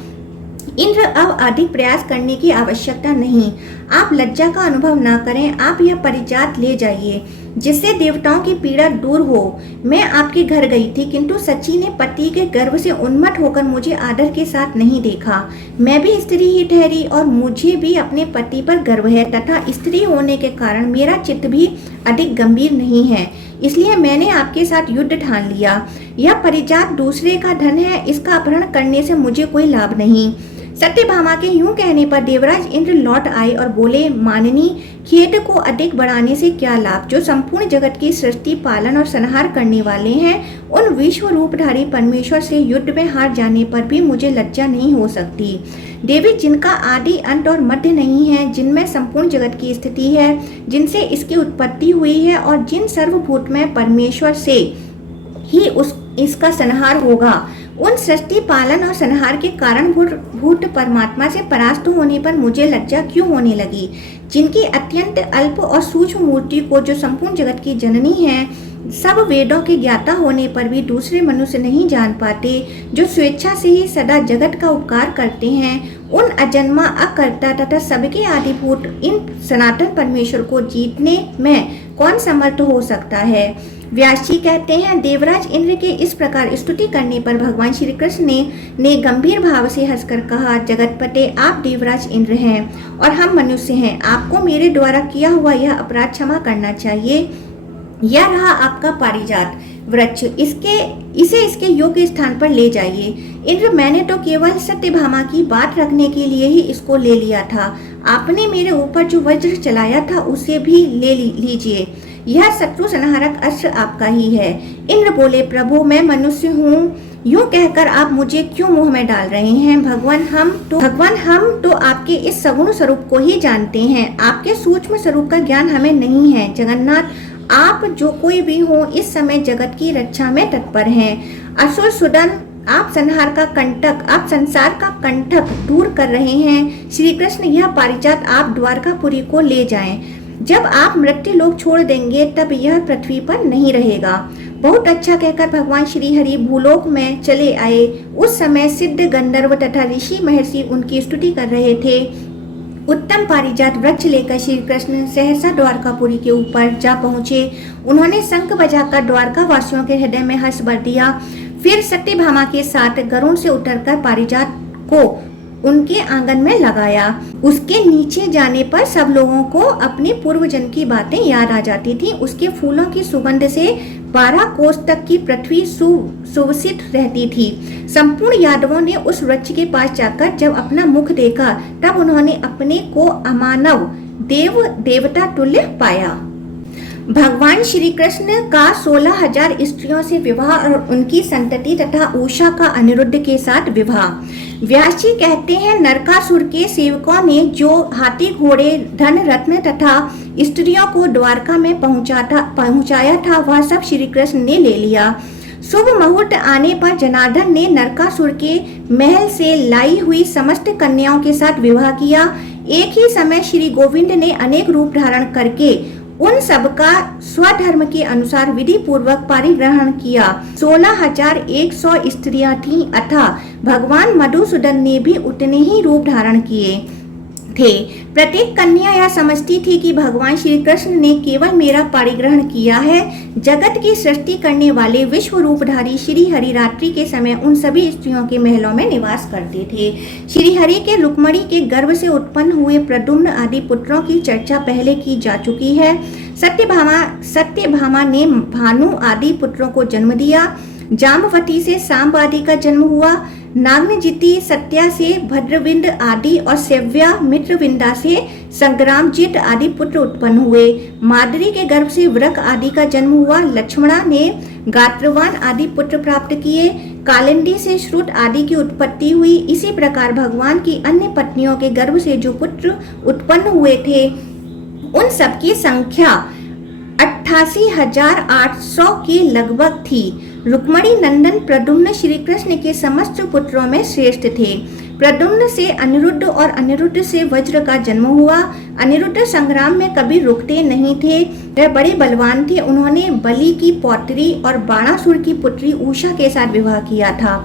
इंद्र, अब अधिक प्रयास करने की आवश्यकता नहीं। आप लज्जा का अनुभव न करें। आप यह परिजात ले जाइए जिससे देवताओं की पीड़ा दूर हो। मैं आपके घर गई थी, किंतु सची ने पति के गर्व से उन्मत्त होकर मुझे आदर के साथ नहीं देखा। मैं भी स्त्री ही ठहरी और मुझे भी अपने पति पर गर्व है, तथा स्त्री होने के कारण मेरा चित्त भी अधिक गंभीर नहीं है। इसलिए मैंने आपके साथ युद्ध ठान लिया। यह परिजात दूसरे का धन है, इसका अपहरण करने से मुझे कोई लाभ नहीं। सत्यभामा के यूं कहने पर देवराज इंद्र लौट आए और बोले, माननी, खेद को अधिक बढ़ाने से क्या लाभ। जो संपूर्ण जगत की सृष्टि, पालन और संहार करने वाले हैं, उन विश्व रूपधारी परमेश्वर से युद्ध में हार जाने पर भी मुझे लज्जा नहीं हो सकती। देवी, जिनका आदि अंत और मध्य नहीं है, जिनमें संपूर्ण जगत की स्थिति है, जिनसे इसकी उत्पत्ति हुई है और जिन सर्वभूत में परमेश्वर से ही इसका संहार होगा, उन सृष्टि, पालन और संहार के कारण भूत परमात्मा से परास्त होने पर मुझे लज्जा क्यों होने लगी। जिनकी अत्यंत अल्प और सूक्ष्म मूर्ति को, जो संपूर्ण जगत की जननी है, सब वेदों के ज्ञाता होने पर भी दूसरे मनुष्य नहीं जान पाते, जो स्वेच्छा से ही सदा जगत का उपकार करते हैं, उन अजन्मा, अकर्ता तथा सबके आदिभूत इन सनातन परमेश्वर को जीतने में कौन समर्थ हो सकता है। व्यास जी कहते हैं, देवराज इंद्र के इस प्रकार स्तुति करने पर भगवान श्री कृष्ण ने गंभीर भाव से हंसकर कहा, जगतपते, आप देवराज इंद्र हैं और हम मनुष्य हैं। आपको मेरे द्वारा किया हुआ यह अपराध क्षमा करना चाहिए। यह रहा आपका पारिजात वृक्ष, इसे इसके योग्य स्थान पर ले जाइए। इंद्र, मैंने तो केवल सत्यभामा की बात रखने के लिए ही इसको ले लिया था। आपने मेरे ऊपर जो वज्र चलाया था उसे भी ले लीजिए। यह शत्रु संहारक अस्त्र आपका ही है। इंद्र बोले, प्रभु, मैं मनुष्य हूँ, यूं कहकर आप मुझे क्यों मुंह में डाल रहे हैं। भगवान, हम तो आपके इस सगुण स्वरूप को ही जानते हैं। आपके सूक्ष्म स्वरूप का ज्ञान हमें नहीं है। जगन्नाथ, आप जो कोई भी हो, इस समय जगत की रक्षा में तत्पर हैं। असुर सुदन, आप संसार का कंटक दूर कर रहे हैं। श्री कृष्ण, यह पारिजात आप द्वारकापुरी को ले जाएं। जब आप मृत्यु लोक छोड़ देंगे तब यह पृथ्वी पर नहीं रहेगा। बहुत अच्छा कहकर भगवान श्री हरि भूलोक में चले आए। उस समय सिद्ध, गंधर्व तथा ऋषि महर्षि उनकी स्तुति कर रहे थे। उत्तम पारिजात वृक्ष लेकर श्री कृष्ण सहसा द्वारकापुरी के ऊपर जा पहुँचे। उन्होंने शंख बजाकर द्वारका वासियों के हृदय में हर्ष भर दिया। फिर सत्यभामा के साथ गरुड़ से उतरकर पारिजात को उनके आंगन में लगाया। उसके नीचे जाने पर सब लोगों को अपने पूर्वजन्म की बातें याद आ जाती थी। उसके फूलों की सुगंध से 12 कोस तक की पृथ्वी सुवसित रहती थी। संपूर्ण यादवों ने उस वृक्ष के पास जाकर जब अपना मुख देखा, तब उन्होंने अपने को अमानव देवता तुल्य पाया। भगवान श्री कृष्ण का 16,000 स्त्रियों से विवाह और उनकी संतति तथा उषा का अनिरुद्ध के साथ विवाह। व्यास जी कहते हैं, नरकासुर के सेवकों ने जो हाथी घोड़े धन रत्न तथा स्त्रियों को द्वारका में पहुंचाया था वह सब श्री कृष्ण ने ले लिया। शुभ मुहूर्त आने पर जनार्दन ने नरकासुर के महल से लाई हुई समस्त कन्याओं के साथ विवाह किया। एक ही समय श्री गोविंद ने अनेक रूप धारण करके उन सबका स्वधर्म के अनुसार विधि पूर्वक परिग्रहण किया। 16,100 स्त्रियां थीं अतः भगवान मधुसूदन ने भी उतने ही रूप धारण किए थे। प्रत्येक कन्या यह समझती थी कि भगवान श्री कृष्ण ने केवल मेरा परिग्रहण किया है। जगत की सृष्टि करने वाले विश्व रूपधारी श्री हरि रात्रि के समय उन सभी स्त्रियों के महलों में निवास करते थे। श्री हरि के रुक्मणी के गर्भ से उत्पन्न हुए प्रद्युम्न आदि पुत्रों की चर्चा पहले की जा चुकी है। सत्यभामा ने भानु आदि पुत्रों को जन्म दिया। जामवती से सांब आदि का जन्म हुआ। नागनजिति सत्या से भद्रविंद आदि और सेव्या मित्रविंदा से संग्रामजित आदि पुत्र उत्पन्न हुए। माद्री के गर्भ से वृक आदि का जन्म हुआ। लक्ष्मणा ने गात्रवान आदि पुत्र प्राप्त किए। कालिंदी से श्रुत आदि की उत्पत्ति हुई। इसी प्रकार भगवान की अन्य पत्नियों के गर्भ से जो पुत्र उत्पन्न हुए थे उन सबकी संख्या 88,800 के लगभग थी। रुक्मणी नंदन प्रद्युम्न श्री कृष्ण के समस्त पुत्रों में श्रेष्ठ थे। प्रद्युम्न से अनिरुद्ध और अनिरुद्ध से वज्र का जन्म हुआ। अनिरुद्ध संग्राम में कभी रुकते नहीं थे, वे बड़े बलवान थे। उन्होंने बलि की पौत्री और बाणासुर की पुत्री उषा के साथ विवाह किया था।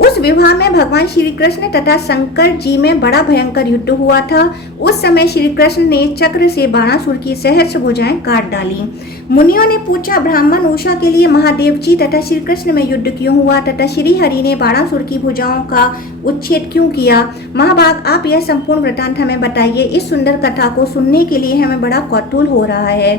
उस विवाह में भगवान श्री कृष्ण तथा शंकर जी में बड़ा भयंकर युद्ध हुआ था। उस समय श्री कृष्ण ने चक्र से बाणासुर की सहस्र भुजाएं काट डाली। मुनियों ने पूछा, ब्राह्मण उषा के लिए महादेव जी तथा श्री कृष्ण में युद्ध क्यों हुआ तथा श्री हरि ने बाणासुर की भुजाओं का उच्छेद क्यों किया? महाभाग, आप यह संपूर्ण वृतांत हमें बताइए। इस सुंदर कथा को सुनने के लिए हमें बड़ा कौतूहल हो रहा है।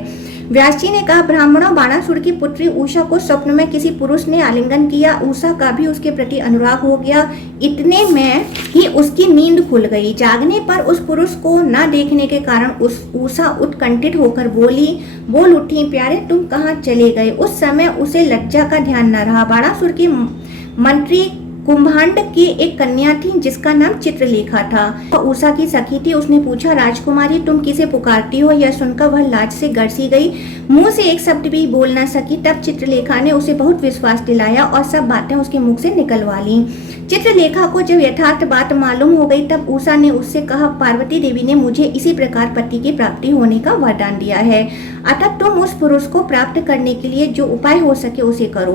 व्यास जी ने कहा, ब्राह्मणों, बाणासुर की पुत्री उषा को स्वप्न में किसी पुरुष ने आलिंगन किया। उषा का भी उसके प्रति अनुराग हो गया। इतने में ही उसकी नींद खुल गई। जागने पर उस पुरुष को न देखने के कारण उषा उत्कंठित होकर बोल उठी, प्यारे तुम कहाँ चले गए? उस समय उसे लज्जा का ध्यान न रहा। बाणासुर की मंत्री कुंभांड की एक कन्या थी जिसका नाम चित्रलेखा था। वह उषा की सखी थी। उसने पूछा, राजकुमारी तुम किसे पुकारती हो? यह सुनकर वह लाज से गड़सी गई, मुंह से एक शब्द भी बोल न सकी। तब चित्रलेखा ने उसे बहुत विश्वास दिलाया और सब बातें उसके मुख से निकलवा ली। चित्रलेखा को जब यथार्थ बात मालूम हो गई तब उषा ने उससे कहा, पार्वती देवी ने मुझे इसी प्रकार पति की प्राप्ति होने का वरदान दिया है, अतः तुम उस पुरुष को प्राप्त करने के लिए जो उपाय हो सके उसे करो।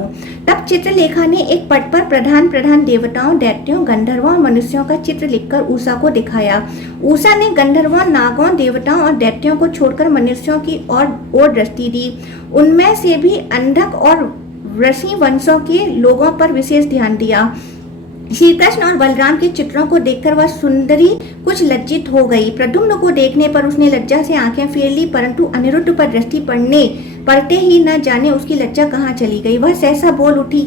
तब चित्रलेखा ने एक पट पर प्रधान देवताओं, दैत्यों, गंधर्वों और मनुष्यों का चित्र लिखकर उषा को दिखाया। उषा ने गंधर्वों, नागों, देवताओं और दैत्यों को छोड़कर मनुष्यों की ओर दृष्टि दी। उनमें से भी अंधक और ऋषि वंशों के लोगों पर विशेष ध्यान दिया। श्री कृष्ण और बलराम के चित्रों को देखकर वह सुंदरी कुछ लज्जित हो गई। प्रद्युम्न को देखने पर उसने लज्जा से आंखें फेर ली, परंतु अनिरुद्ध पर दृष्टि पड़ते ही न जाने उसकी लज्जा कहाँ चली गई। वह सहसा बोल उठी,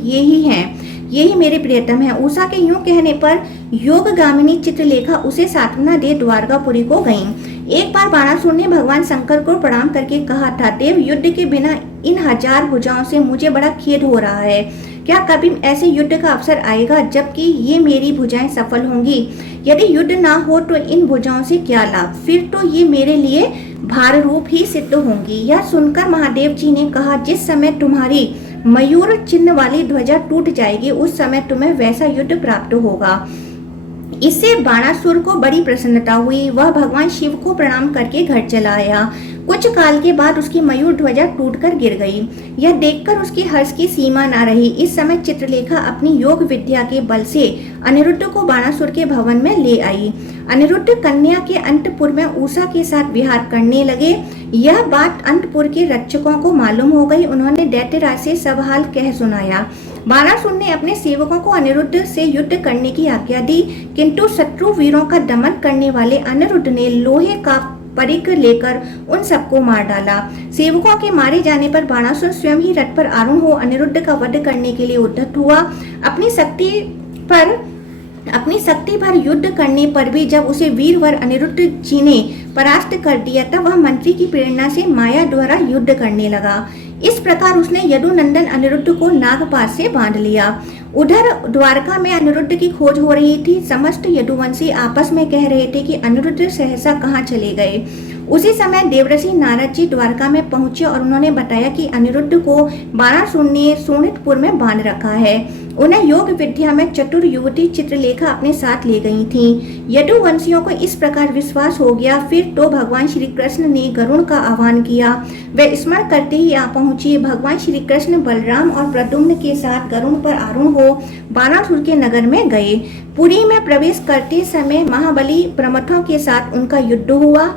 यही मेरे प्रियतम है। उषा के यूं कहने पर योगगामिनी चित्रलेखा उसे सांत्वना दे द्वारकापुरी को गईं। एक बार बाणासुर ने भगवान शंकर को प्रणाम करके कहा था, देव, युद्ध के बिना इन 1000 भुजाओं से मुझे बड़ा खेद हो रहा है। क्या कभी ऐसे युद्ध का अवसर आएगा जबकि ये मेरी भुजाएं सफल होंगी? यदि युद्ध ना हो तो इन भुजाओं से क्या लाभ? फिर तो ये मेरे लिए भार रूप ही सिद्ध होंगी। यह सुनकर महादेव जी ने कहा, जिस समय तुम्हारी मयूर चिन्ह वाली ध्वजा टूट जाएगी उस समय तुम्हें वैसा युद्ध प्राप्त होगा। इससे बाणासुर को बड़ी प्रसन्नता हुई। वह भगवान शिव को प्रणाम करके घर चला आया। कुछ काल के बाद उसकी मयूर ध्वजा टूटकर गिर गई। यह देखकर उसके हर्ष की सीमा न रही। इस समय चित्रलेखा अपनी योग विद्या के बल से अनिरुद्ध को बाणासुर के भवन में ले आई। अनिरुद्ध कन्या के अंतपुर में उषा के साथ विहार करने लगे। यह बात अंतपुर के रक्षकों को मालूम हो गई। उन्होंने दैत्यराज से सब हाल कह सुनाया। बाणासुर ने अपने सेवकों को अनिरुद्ध से युद्ध करने की आज्ञा दी, किंतु शत्रु वीरों का दमन करने वाले अनिरुद्ध ने लोहे का परिघ लेकर उन सबको मार डाला। सेवकों के मारे जाने पर बाणासुर स्वयं ही रथ पर आरूढ़ हो अनिरुद्ध का वध करने के लिए उद्यत हुआ। अपनी शक्ति पर अपनी शक्ति भर युद्ध करने पर भी जब उसे वीरवर अनिरुद्ध जी ने परास्त कर दिया तब वह मंत्री की प्रेरणा से माया द्वारा युद्ध करने लगा। इस प्रकार उसने यदुनंदन अनिरुद्ध को नागपाश से बांध लिया। उधर द्वारका में अनिरुद्ध की खोज हो रही थी। समस्त यदुवंशी आपस में कह रहे थे कि अनिरुद्ध सहसा कहाँ चले गए। उसी समय देवर्षि नारद जी द्वारका में पहुंचे और उन्होंने बताया कि अनिरुद्ध को बाणासुर ने सोनितपुर में बांध रखा है। उन्हें योग विद्या में चतुर युवती चित्रलेखा अपने साथ ले गई थी। यदुवंशियों को इस प्रकार विश्वास हो गया। फिर तो भगवान श्री कृष्ण ने गरुड़ का आह्वान किया। वे स्मरण करते ही आ पहुंचे। भगवान श्री कृष्ण बलराम और प्रद्युम्न के साथ गरुड़ पर आरूढ़ हो बाणासुर के नगर में गए। पुरी में प्रवेश करते समय महाबली प्रमथों के साथ उनका युद्ध हुआ।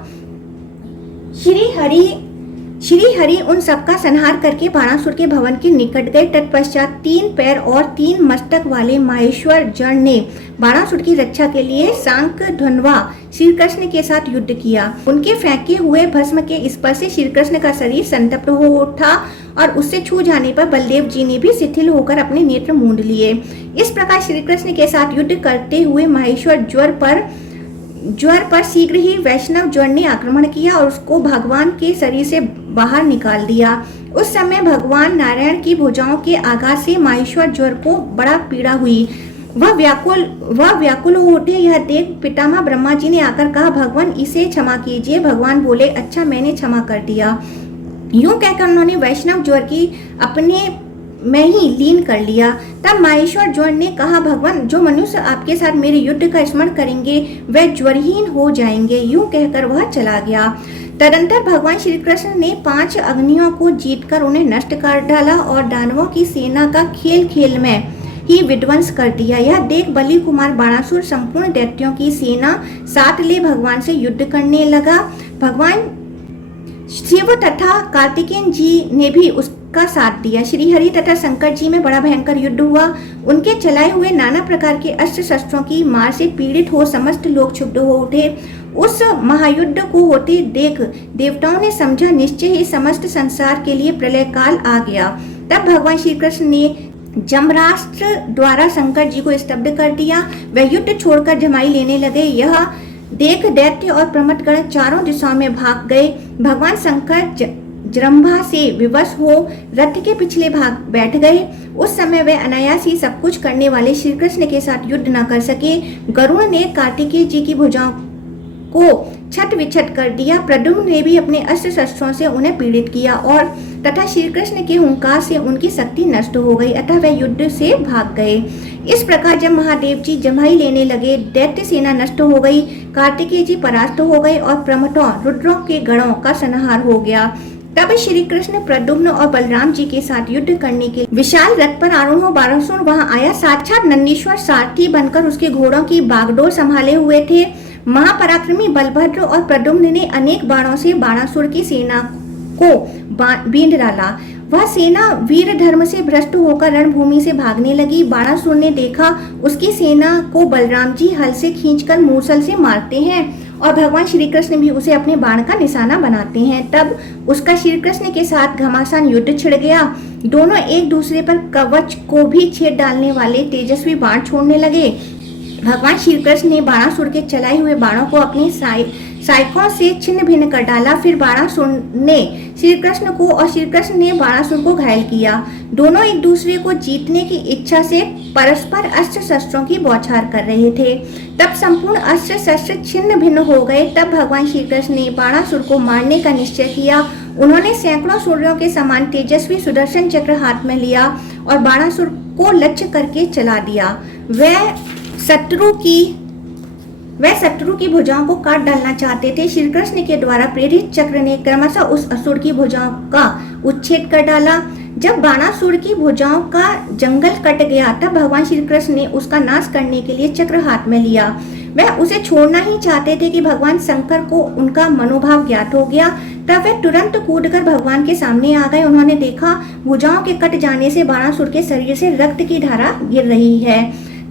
श्री हरि उन सबका संहार करके बाणासुर के भवन के निकट गए। तत्पश्चात 3 पैर और 3 मस्तक वाले माहेश्वर जन ने बाणासुर की रक्षा के लिए सांक धन्वा श्री कृष्ण के साथ युद्ध किया। उनके फेंके हुए भस्म के स्पर्श से श्री कृष्ण का शरीर संतप्त हो उठा और उससे छू जाने पर बलदेव जी ने भी शिथिल होकर अपने नेत्र मूंद लिए। इस प्रकार श्री कृष्ण के साथ युद्ध करते हुए माहेश्वर ज्वर पर शीघ्र ही वैष्णव ज्वर ने आक्रमण किया और उसको भगवान के शरीर से बाहर निकाल दिया। उस समय भगवान नारायण की भुजाओं के आघात से माहेश्वर ज्वर को बड़ा पीड़ा हुई। वह व्याकुल हो उठे। यह देख पितामह ब्रह्मा जी ने आकर कहा, भगवान इसे क्षमा कीजिए। भगवान बोले, अच्छा मैंने क्षमा कर दिया। यूं कहकर उन्होंने वैष्णव ज्वर की अपने में ही लीन कर लिया। तब माहेश्वर ज्वर ने कहा, भगवान जो मनुष्य आपके साथ मेरे युद्ध का स्मरण करेंगे वह ज्वरहीन हो जाएंगे। यूं कहकर वह चला गया। तदंतर भगवान श्री कृष्ण ने 5 अग्नियों को जीतकर उन्हें नष्ट कर डाला और दानवों की सेना का खेल में ही विध्वंस कर दिया। यह देख बलि कुमार बाणासुर संपूर्ण दैत्यों की सेना साथ ले भगवान से युद्ध करने लगा। भगवान शिव तथा कार्तिकेय जी ने भी उसका साथ दिया। श्री हरि तथा शंकर जी में बड़ा भयंकर युद्ध हुआ। उनके चलाए हुए नाना प्रकार के अस्त्र शस्त्रों की मार से पीड़ित हो समस्त लोग क्षुब्ध हो उठे। उस महायुद्ध को होते देख देवताओं ने समझा निश्चय ही समस्त संसार के लिए प्रलय काल आ गया। तब भगवान श्री कृष्ण ने जमरास्त्र द्वारा शंकर जी को स्तब्ध कर दिया। वह युद्ध छोड़कर जमाई लेने लगे। यह देख दैत्य और प्रमथगण चारों दिशाओं में भाग गए। भगवान शंकर जृंभा से विवश हो रथ के पिछले भाग बैठ गए। उस समय वे अनायास ही सब कुछ करने वाले श्री कृष्ण के साथ युद्ध न कर सके। गरुड़ ने कार्तिकेय जी की भुजाओं को छट विछट कर दिया। प्रद्युम्न ने भी अपने अस्त्र शस्त्रों से उन्हें पीड़ित किया और तथा श्री कृष्ण के हुंकार से उनकी शक्ति नष्ट हो गई, अतः वे युद्ध से भाग गए। इस प्रकार जब महादेव जी जमाई लेने लगे, दैत्य सेना नष्ट हो गई, कार्तिकेय जी परास्त हो गए और प्रमथों रुद्रों के गणों का संहार हो गया। तब श्री कृष्ण प्रद्युम्न और बलराम जी के साथ युद्ध करने के विशाल रथ पर आरूढ़ हो बाणासुर वहां आया। साक्षात नंदीश्वर सारथी बनकर उसके घोड़ों की बागडोर संभाले हुए थे। महापराक्रमी बलभद्र और प्रद्युम्न ने अनेक बाणों से बाणासुर की सेना को बींध डाला। वह सेना वीर धर्म से भ्रष्ट होकर रणभूमि से भागने लगी। बाणासुर ने देखा उसकी सेना को बलराम जी हल से खींचकर मूसल से मारते हैं और भगवान श्री कृष्ण भी उसे अपने बाण का निशाना बनाते हैं। तब उसका श्री कृष्ण के साथ घमासान युद्ध छिड़ गया। दोनों एक दूसरे पर कवच को भी छेद डालने वाले तेजस्वी बाण छोड़ने लगे। भगवान श्री कृष्ण ने बाणासुर के चलाए हुए बाणों को अपनी साइकों से छिन्न भिन्न कर डाला। फिर बाणासुर ने श्री कृष्ण को और श्री कृष्ण ने बाणासुर को घायल किया। दोनों एक दूसरे को जीतने की इच्छा से परस्पर अस्त्र शस्त्रों की बौछार कर रहे थे। तब संपूर्ण अस्त्र शस्त्र छिन्न भिन्न हो गए। तब भगवान श्री कृष्ण ने बाणासुर को मारने का निश्चय किया। उन्होंने सैकड़ों सूर्यों के समान तेजस्वी सुदर्शन चक्र हाथ में लिया और बाणासुर को लक्ष्य करके चला दिया। वह शत्रु की भुजाओं को काट डालना चाहते थे। श्री कृष्ण के द्वारा प्रेरित चक्र ने क्रमशः उस असुर की भुजाओं का उच्छेद कर डाला। जब बाणासुर की भुजाओं का जंगल कट गया तब भगवान श्री कृष्ण ने उसका नाश करने के लिए चक्र हाथ में लिया। वह उसे छोड़ना ही चाहते थे कि भगवान शंकर को उनका मनोभाव ज्ञात हो गया। तब वे तुरंत कूदकर भगवान के सामने आ गए। उन्होंने देखा भुजाओं के कट जाने से बाणासुर के शरीर से रक्त की धारा गिर रही है।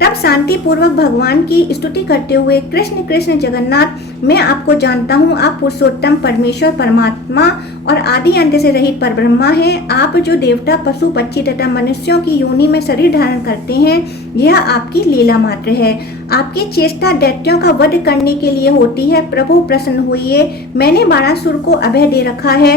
तब शांति पूर्वक भगवान की स्तुति करते हुए कृष्ण कृष्ण जगन्नाथ, मैं आपको जानता हूँ, आप पुरुषोत्तम परमेश्वर परमात्मा और आदि अंत से रहित परब्रह्मा हैं। आप जो देवता, पशु, पक्षी तथा मनुष्यों की योनि में शरीर धारण करते हैं, यह आपकी लीला मात्र है। आपकी चेष्टा दैत्यों का वध करने के लिए होती है। प्रभु प्रसन्न होइए, मैंने बाणासुर को अभय दे रखा है।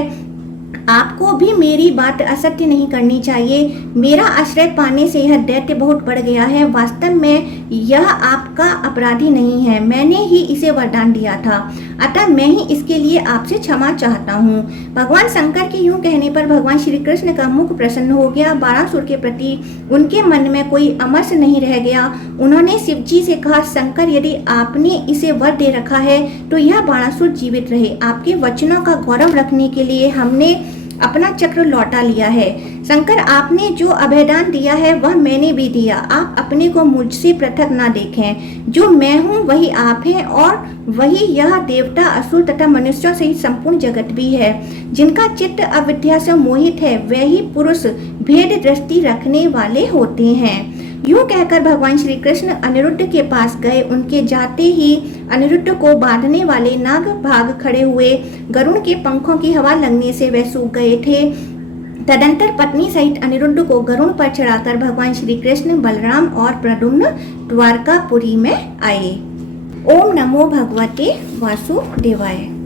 आपको भी मेरी बात असत्य नहीं करनी चाहिए। मेरा आश्रय पाने से यह दैत्य बहुत बढ़ गया है। वास्तव में यह आपका अपराधी नहीं है, मैंने ही इसे वरदान दिया था, अतः मैं ही इसके लिए आपसे क्षमा चाहता हूँ। भगवान शंकर के यूं कहने पर भगवान श्री कृष्ण का मुख प्रसन्न हो गया। बाणासुर के प्रति उनके मन में कोई अमर्ष नहीं रह गया। उन्होंने शिव जी से कहा, शंकर, यदि आपने इसे वर दे रखा है तो यह बाणासुर जीवित रहे। आपके वचनों का गौरव रखने के लिए हमने अपना चक्र लौटा लिया है। शंकर, आपने जो अभयदान दिया है वह मैंने भी दिया। आप अपने को मुझसे पृथक ना देखें। जो मैं हूँ वही आप हैं और वही यह देवता, असुर तथा मनुष्यों सहित संपूर्ण जगत भी है। जिनका चित्त अविद्या से मोहित है वे ही पुरुष भेद दृष्टि रखने वाले होते हैं। यूं कहकर भगवान श्री कृष्ण अनिरुद्ध के पास गए। उनके जाते ही अनिरुद्ध को बांधने वाले नाग भाग खड़े हुए। गरुड़ के पंखों की हवा लगने से वे सूख गए थे। तदंतर पत्नी सहित अनिरुद्ध को गरुड़ पर चढ़ाकर भगवान श्री कृष्ण, बलराम और प्रद्युम्न द्वारकापुरी में आए। ओम नमो भगवते वासुदेवाय।